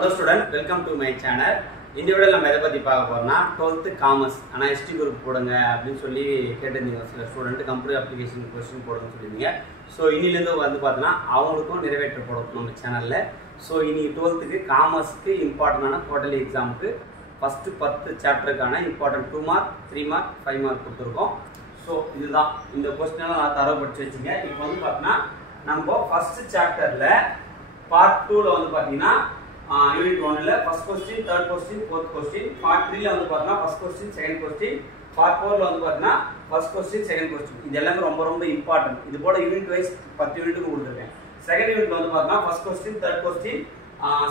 Hello students, welcome to my channel. இந்த வீடியோல நம்ம எதை பத்தி பார்க்க போறோம்னா 12th காமர்ஸ் ஆனா ஹிஸ்டரி குரூப் போடுங்க அப்படினு சொல்லி கேட்டிருந்தீங்க சில ஸ்டூடண்ட் கம்ப்யூட்டர் அப்ளிகேஷன் क्वेश्चन போடுங்கன்னு சொல்லிருந்தீங்க. சோ இன்னில இருந்து வந்து பார்த்தா அவங்களுக்கும் நிறைவேற்றப்படும் நம்ம சேனல்ல. சோ இனி 12th க்கு காமர்ஸ்க்கு இம்பார்ட்டன்ட்டான குவார்ட்டர்லி எக்ஸாம்க்கு ஃபர்ஸ்ட் 10 சாப்டருக்கான இம்பார்ட்டன்ட் 2 மார்க் 3 மார்க் 5 மார்க் கொடுத்திருக்கோம். சோ இதுதான் இந்த क्वेश्चन எல்லாம் நான் தரவு படிச்சு வச்சிங்க. இப்போ வந்து பார்த்தா நம்ம ஃபர்ஸ்ட் சாப்டர்ல பார்ட் 2 ல வந்து பாத்தீங்கன்னா யூனிட் 1 ல first question, third question, fourth question, part 3 ல வந்து பார்த்தா first question, second question, part 4 ல வந்து பார்த்தா ஃபர்ஸ்ட் क्वेश्चन, செகண்ட் क्वेश्चन. இது எல்லாமே ரொம்ப இம்பார்ட்டன்ட். இது போல யூனிட் வைஸ் 10 யூனிட்க்கு கொடுத்திருக்கேன். செகண்ட் யூனிட்ல வந்து பார்த்தா first question, third question,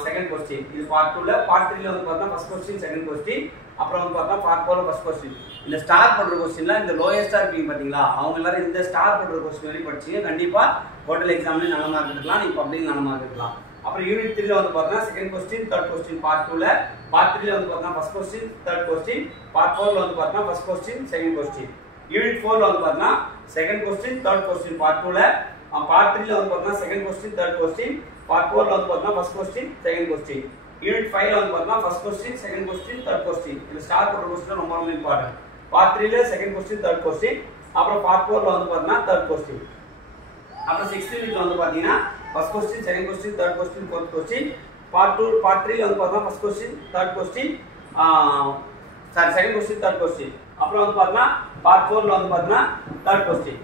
second question. இது பார்ட் 2 ல பார்ட் 3 ல வந்து பார்த்தா ஃபர்ஸ்ட் क्वेश्चन, செகண்ட் क्वेश्चन, அப்புறம் வந்து பார்த்தா பார்ட் 4 ல ஃபர்ஸ்ட் क्वेश्चन. இந்த ஸ்டார் போடுற क्वेश्चनல இந்த லோயஸ்டா இருப்பீங்க பாத்தீங்களா, அவங்க எல்லாரும் இந்த ஸ்டார் போடுற क्वेश्चन வரை படிச்சீங்க. கண்டிப்பா குவார்ட்டர்லி எக்ஸாம்ல நல்ல மார்க் எடுக்கலாம், நீ பப்ளிக் நல்ல மார்க் எடுக்கலாம். அப்புறம் யூனிட் 3 ல வந்து பார்த்தா second question, third question part 2 ல, பார்ட் 3 ல வந்து பார்த்தா first question, third question, part 4 ல வந்து பார்த்தா first question, second question. Unit 4 ல வந்து பார்த்தா second question, third question part 2 ல, பார்ட் 3 ல வந்து பார்த்தா second question, third question, part 4 ல வந்து பார்த்தா first question, second question. Unit 5 ல வந்து பார்த்தா first question, second question, third question. இந்த ஸ்டார் போடுற क्वेश्चन ரொம்ப இம்பார்ட்டன்ட். பார்ட் 3 ல செகண்ட் क्वेश्चन, थर्ड क्वेश्चन, அப்புறம் பார்ட் 4 ல வந்து பார்த்தா थर्ड क्वेश्चन. அப்புறம் 6th யூனிட்ல வந்து பாத்தீங்கன்னா first question, second question, third question, fourth question. Part 2 part 3 ல வந்து பார்த்தா first question, third question, second question, third question. அப்புறம் வந்து பார்த்தா பார்ட் 4 ல வந்து பார்த்தா थर्ड क्वेश्चन.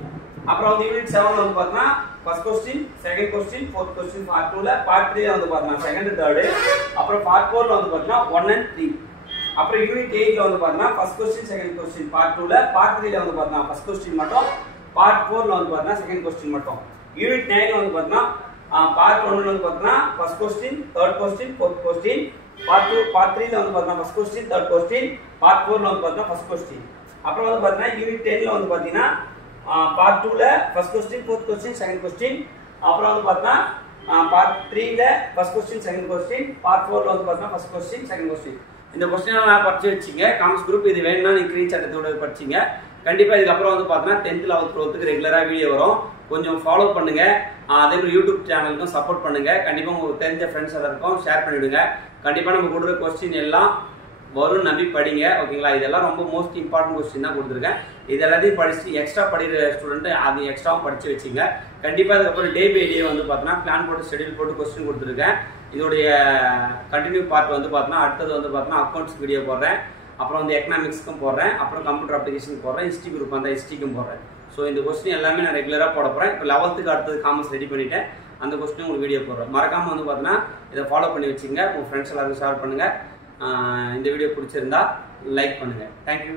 அப்புறம் வந்து யூனிட் 7 ல வந்து பார்த்தா first question, second question, fourth question part 2 ல, பார்ட் 3 ல வந்து பார்த்தா செகண்ட், थर्ड, அப்புறம் பார்ட் 4 ல வந்து பார்த்தா 1 and 3. அப்புறம் யூனிட் 8 ல வந்து பார்த்தா first question, second question part 2 ல, பார்ட் 3 ல வந்து பார்த்தா ஃபர்ஸ்ட் क्वेश्चन மட்டும், பார்ட் 4 ல வந்து பார்த்தா செகண்ட் क्वेश्चन மட்டும். யூனிட் 9 ல வந்து பார்த்தா பார்ட் 1 ல வந்து பார்த்தா first question, third question, fourth question, part 2 part 3 ல வந்து பார்த்தா first question, third question, part 4 ல வந்து பார்த்தா ஃபர்ஸ்ட் क्वेश्चन. அப்புறம் வந்து பார்த்தா யூனிட் 10 ல வந்து பாத்தீங்கன்னா பார்ட் 2 ல first question, fourth question, second question. அப்புறம் வந்து பார்த்தா பார்ட் 3 ல first question, second question, part 4 ல வந்து பார்த்தா ஃபர்ஸ்ட் क्वेश्चन, செகண்ட் क्वेश्चन. இந்த क्वेश्चन எல்லாம் படிச்சு வச்சீங்க. காமர்ஸ் குரூப் இது வேணும்னா நீங்க ஸ்கிரீன்ஷாட் எடுத்து படிச்சீங்க. கண்டிப்பா இதுக்கு அப்புறம் வந்து பார்த்தா 10th 11th 12th ரெகுலரா வீடியோ வரும். கொஞ்சம் ஃபாலோ பண்ணுங்க. அதே மாதிரி யூடியூப் சேனலுக்கும் சப்போர்ட் பண்ணுங்க. கண்டிப்பா உங்களுக்கு தெரிஞ்ச ஃப்ரெண்ட்ஸ் எல்லாருக்கும் ஷேர் பண்ணிவிடுங்க. கண்டிப்பா நம்ம கொடுக்குற क्वेश्चन எல்லாம் வரும், நம்பி படிங்க. ஓகேங்களா? இதெல்லாம் ரொம்ப மோஸ்ட் இம்பார்ட்டன்ட் क्वेश्चन தான் கொடுத்துருக்கேன். இது எல்லாத்தையும் படிச்சு எக்ஸ்ட்ரா படிக்கிற ஸ்டூடெண்ட் அது எக்ஸ்ட்ராவும் படிச்சு வச்சுங்க. கண்டிப்பா அதுக்கப்புறம் டே பை டே வந்து பார்த்தீங்கன்னா பிளான் போட்டு ஷெடியூல் போட்டு क्वेश्चन கொடுத்துருக்கேன். இதோடைய கண்டினியூ பார்ட் வந்து பார்த்தீங்கன்னா அடுத்தது வந்து பார்த்தீங்கன்னா அக்கௌண்ட்ஸ் வீடியோ போடுறேன், அப்புறம் வந்து எக்கனாமிக்ஸ்க்கும் போடுறேன், அப்புறம் கம்ப்யூட்டர் அப்ளிகேஷன் போடுறேன், ஹிஸ்ட்ரி குரூப் அந்த ஹிஸ்ட்ரிக்கும் போடுறேன். ஸோ இந்த क्वेश्चन எல்லாமே நான் ரெகுலராக போட போகிறேன். இப்போ 11th அடுத்தது காமர்ஸ் ரெடி பண்ணிட்டேன். அந்த क्वेश्चन உங்களுக்கு வீடியோ போடுறேன். மறக்காமல் வந்து பார்த்தீங்கன்னா இதை ஃபாலோ பண்ணி வச்சுங்க. உங்கள் ஃப்ரெண்ட்ஸ் எல்லாருக்கும் ஷேர் பண்ணுங்கள். இந்த வீடியோ பிடிச்சிருந்தா லைக் பண்ணுங்கள். தேங்க்யூ.